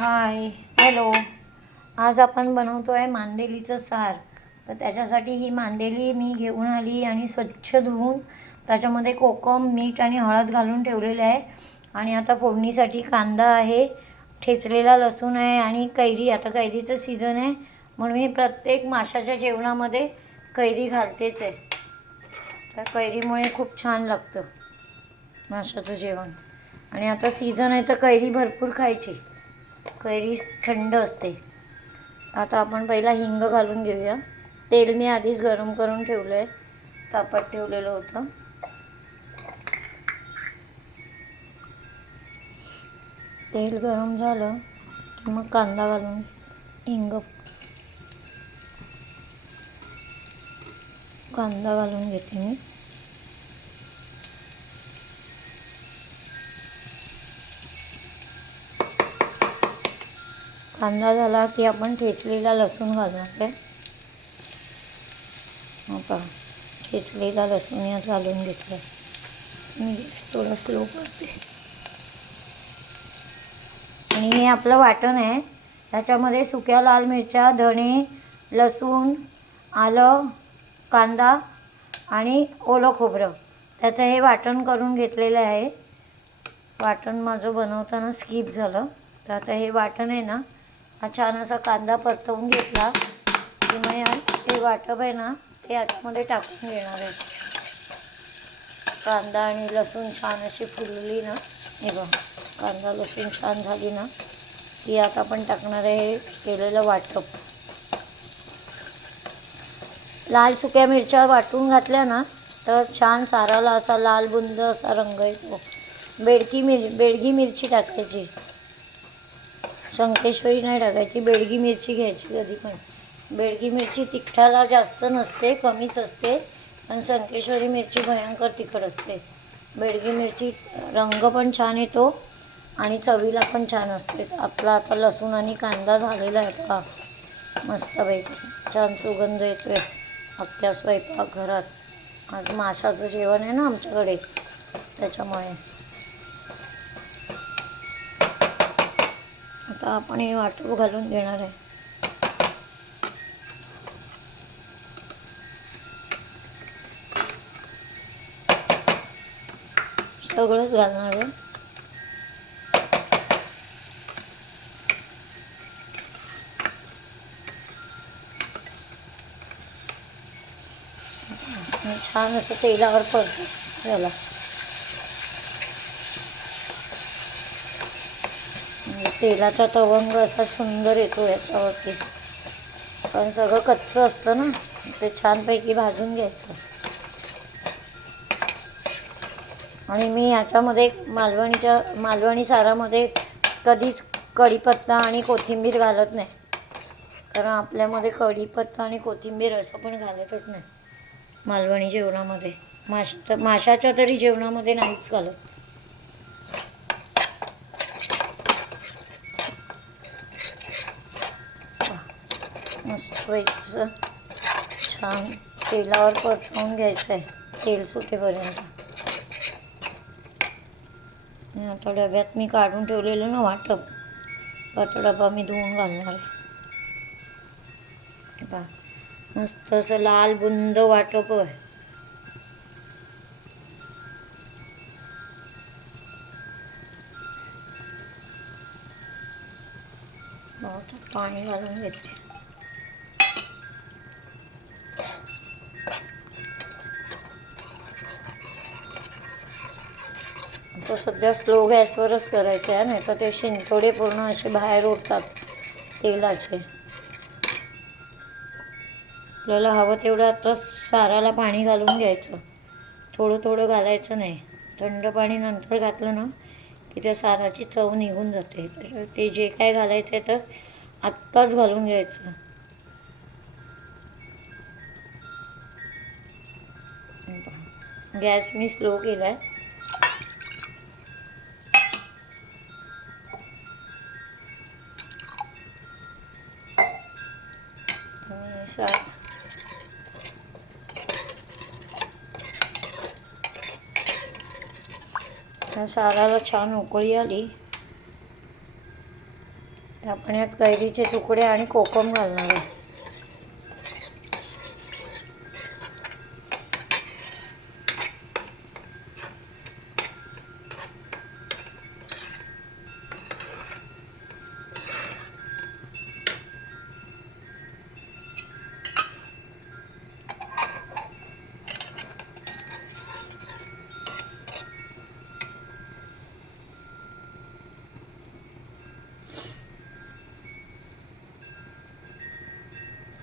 हाय, hello. आज आपण बनवतो आहे मांदेलीचं सार. तर त्याच्यासाठी ही मांदेली मी घेऊन आली आणि स्वच्छ धुवून त्याच्यामध्ये कोकम, मीठ आणि हळद घालून ठेवलेले आहे. आणि आता फोडणीसाठी कांदा आहे, ठेचलेला लसूण आहे आणि कैरी. आता कैरीचं सीझन आहे म्हणून मी प्रत्येक माशाच्या जेवणामध्ये कैरी घालतेच आहे. तर कैरीमुळे खूप छान लागतं माशाचं जेवण. आणि आता सीझन आहे तर कैरी भरपूर खायची. कैरी थंड असते. आता आपण पहिला हिंग घालून घेऊया. तेल मी आधीच गरम करून ठेवलं आहे, तापत ठेवलेलं होतं. तेल गरम झालं की मग कांदा घालून कांदा घालून घेते मी. कांदा झाला की आपण ठेचलेला लसूण घालणार आहे. आता ठेचलेला लसूण यात घालून घेतला. मी थोडं स्लो करते. आणि हे आपलं वाटण आहे. त्याच्यामध्ये सुक्या लाल मिरच्या, धणे, लसूण, आलं, कांदा आणि ओलं खोबरं त्याचं हे वाटण करून घेतलेलं आहे. वाटण माझं बनवताना स्किप झालं. तर आता हे वाटण आहे ना, हा छान असा कांदा परतवून घेतला की मग हे वाटप आहे ना ते याच्यामध्ये टाकून घेणार आहे. कांदा आणि लसूण छान अशी फुलली ना, हे बघा कांदा लसूण छान झाली ना की आता आपण टाकणार आहे केलेलं वाटप. लाल सुक्या मिरच्या वाटून घातल्या ना तर छान साराला असा लाल बुंद असा रंग येतो. बेडगी मिरची टाकायची, शंकेश्वरी नाही टाकायची. बेडगी मिरची घ्यायची कधी पण. बेडगी मिरची तिखटाला जास्त नसते, कमीच असते. पण शंकेश्वरी मिरची भयंकर तिखट असते. बेडगी मिरची रंग पण छान येतो आणि चवीला पण छान असते. आपला आता लसूण आणि कांदा झालेला आहे का मस्तपैकी. छान सुगंध येतो आहे अख्ख्या स्वयंपाकघरात. आज माशाचं जेवण आहे ना आमच्याकडे, त्याच्यामुळे. आता आपण हे वाटप घालून घेणार आहे. सगळंच घालणार आहे. छान असं तेलावर परतू त्याला. तेलाचा तवंग असा सुंदर येतो याच्यावरती. पण सगळं कच्चं असतं ना, ते छानपैकी भाजून घ्यायचं. आणि मी याच्यामध्ये मालवणी सारामध्ये कधीच कढीपत्ता आणि कोथिंबीर घालत नाही. कारण आपल्यामध्ये कढीपत्ता आणि कोथिंबीर असं पण घालतच नाही मालवणी जेवणामध्ये. माशाच्या तरी जेवणामध्ये नाहीच घालत. मस्त छान तेलावर परतवून घ्यायचं आहे, तेल सुटेपर्यंत. आता डब्यात मी काढून ठेवलेलं ना वाटप, आता डबा मी धुवून घालणार आहे. बा मस्त असं लाल बुंद वाटप आहे. पाणी घालून घेतले. तो सध्या स्लो गॅसवरच करायचं आहे, नाही तर ते शिंतोडे पूर्ण असे बाहेर उडतात तेलाचे. आपल्याला हवं तेवढं आता साराला पाणी घालून घ्यायचं. थोडं थोडं घालायचं नाही. थंड पाणी नंतर घातलं ना की त्या साराची चव निघून जाते. ते जे काय घालायचं आहे तर आत्ताच घालून घ्यायचं. गॅस मी स्लो केला आहे. साराला छान उकळी आली तर आपण यात कैरीचे तुकडे आणि कोकम घालणार आहे.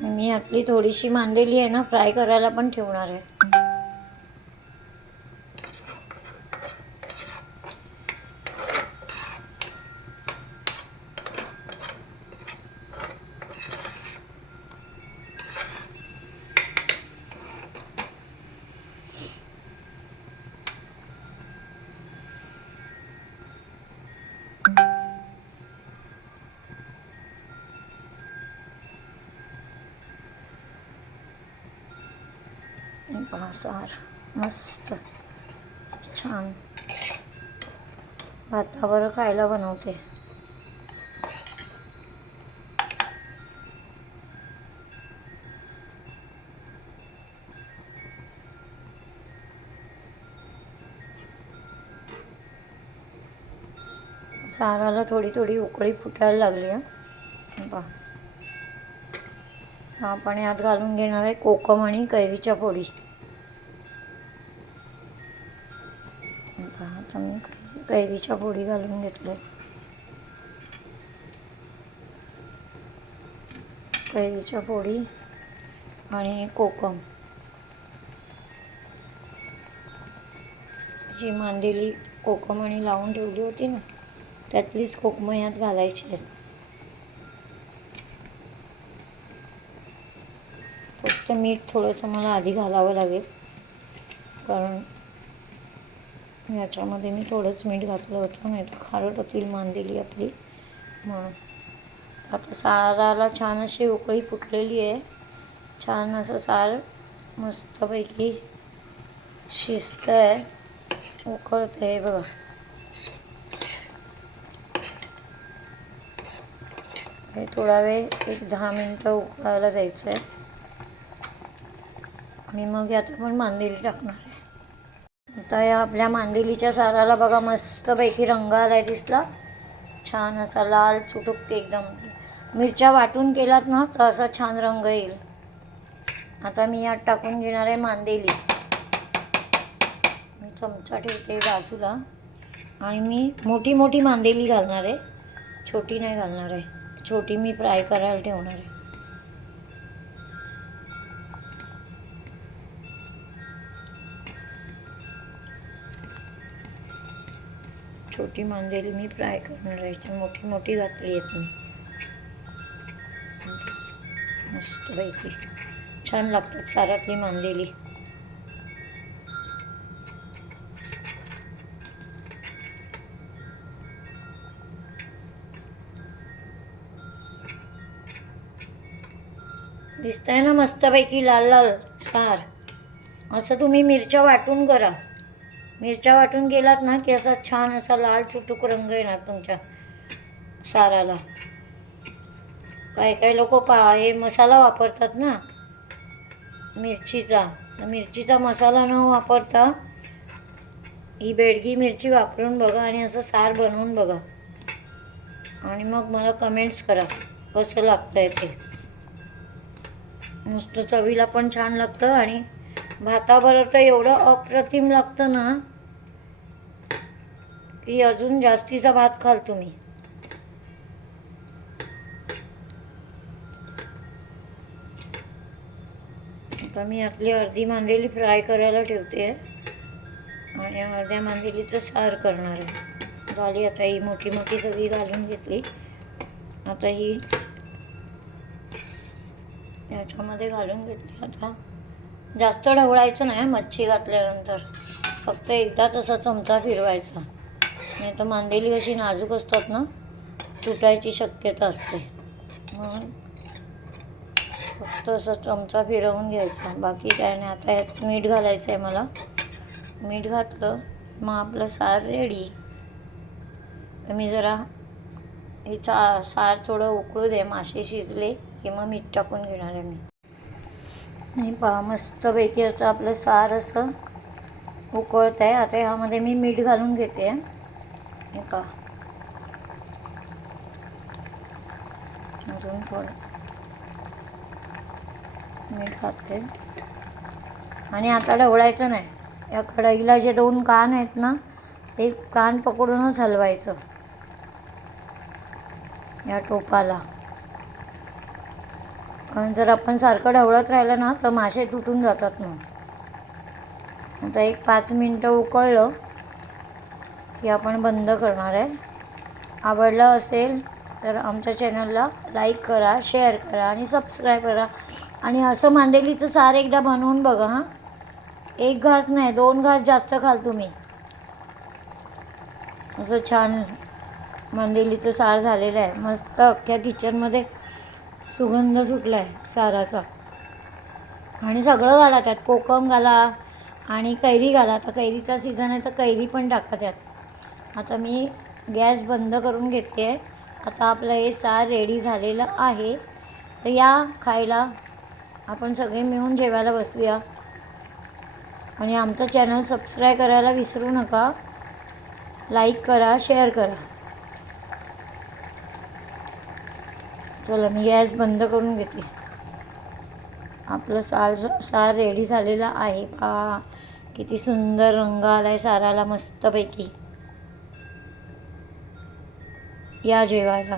मी आपली थोडीशी मांदेली आहे ना फ्राय करायला पण ठेवणार आहे. पहा सार मस्त छान भातावर खायला बनवते. साराला थोडी थोडी उकळी फुटायला लागली आहे. पहा आपण यात घालून घेणार आहे कोकम आणि कैरीच्या फोडी. आता मी कैरीच्या फोडी घालून घेतल्या. कैरीच्या फोडी आणि कोकम, जी मांदेली कोकम आणि लावून ठेवली होती ना त्यातलीच कोकम यात घालायची आहेत. फक्त मीठ थोडंसं मला आधी घालावं लागेल, कारण याच्यामध्ये मी थोडंच मीठ घातलं होतं, नाही तर खारट होतील मांदेली आपली म्हणून. आता साराला छान अशी उकळी फुटलेली आहे. छान असं सार मस्तपैकी शिजतं आहे, उकळतं आहे बघा. हे थोडा वेळ 1-10 मिनटं उकळायला द्यायचं आहे आणि मग यात आपण मांदेली टाकणार आहे. आता या आपल्या मांदेलीच्या साराला बघा मस्तपैकी रंग आलाय, दिसला छान असा लाल चुटुक एकदम. मिरच्या वाटून केलात ना तर असा छान रंग येईल. आता मी यात टाकून घेणार आहे मांदेली. मी चमचा ठेवते बाजूला आणि मी मोठी मोठी मांदेली घालणार आहे, छोटी नाही घालणार आहे. छोटी मी फ्राय करायला ठेवणार आहे. छोटी मांदेली मी फ्राय करणार आहे, मोठी मोठी घातली आहेत मी. मस्तपैकी छान लागतात सारातली मांदेली. दिसतंय ना मस्तपैकी लाल लाल सार. असं तुम्ही मिरच्या वाटून करा. मिरच्या वाटून गेलात ना की असा छान असा लाल चुटूक रंग येणार तुमच्या साराला. काही काही लोक हे मसाला वापरतात ना मिरचीचा, मिरचीचा मसाला न वापरता ही बेडगी मिरची वापरून बघा आणि असं सार बनवून बघा आणि मग मला कमेंट्स करा कसं लागतंय ते. नुसतं चवीला पण छान लागतं आणि भाताबरोबर तर एवढं अप्रतिम लागतं ना की अजून जास्तीचा भात खाल तुम्ही. आता मी आपली अर्धी मांदेली फ्राय करायला ठेवते आणि अर्ध्या मांदेलीचं सार करणार आहे. झाली आता ही मोठी मोठी सगळी घालून घेतली. आता ही याच्यामध्ये घालून घेतली. आता जास्त ढवळायचं नाही मच्छी घातल्यानंतर, फक्त एकदाच असा चमचा फिरवायचा, नाही तर मांदेली अशी नाजूक असतात ना, तुटायची शक्यता असते. म्हणून फक्त असं चमचा फिरवून घ्यायचा, बाकी काय नाही. आता यात मीठ घालायचं आहे मला. मीठ घातलं मग आपलं सार रेडी. मी जरा हे सार थोडं उकळू दे, मासे शिजले की मग मीठ टाकून घेणार आहे मी. हे पहा मस्तपैकी असं आपलं सार असं उकळत आहे. आता ह्यामध्ये मी मीठ घालून घेते. हे पहा अजून थोडं मीठ घालते आणि आता ढवळायचं नाही. या कढईला जे 2 कान आहेत ना, ते कान पकडूनच हलवायचं या टोपाला. कारण जर आपण सारखं ढवळत राहिलं ना तर मासे तुटून जातात. मग आता एक 5 मिनटं उकळलं की आपण बंद करणार आहे. आवडलं असेल तर आमच्या चॅनलला लाईक करा, शेअर करा आणि सबस्क्राईब करा. आणि असं मांदेलीचं सार एकदा बनवून बघा हां. 1 घास नाही 2 घास जास्त खाल तुम्ही. असं छान मांदेलीचं सार झालेलं आहे. मस्त अख्ख्या किचनमध्ये सुगंध सुटला आहे साराचा. आणि सगळं घाला त्यात, कोकम घाला आणि कैरी घाला. आता कैरीचा सीझन आहे तर कैरी पण टाका त्यात. आता मी गॅस बंद करून घेते आहे. आता आपलं हे सार रेडी झालेलं आहे. तर या खायला, आपण सगळे मिळून जेवायला बसूया. आणि आमचं चॅनल सबस्क्राईब करायला विसरू नका. लाईक करा, शेअर करा. चला मी गॅस बंद करून घेते. आपलं सार रेडी झालेलं आहे. पहा किती सुंदर रंग आला आहे साराला मस्तपैकी. या जेवायला.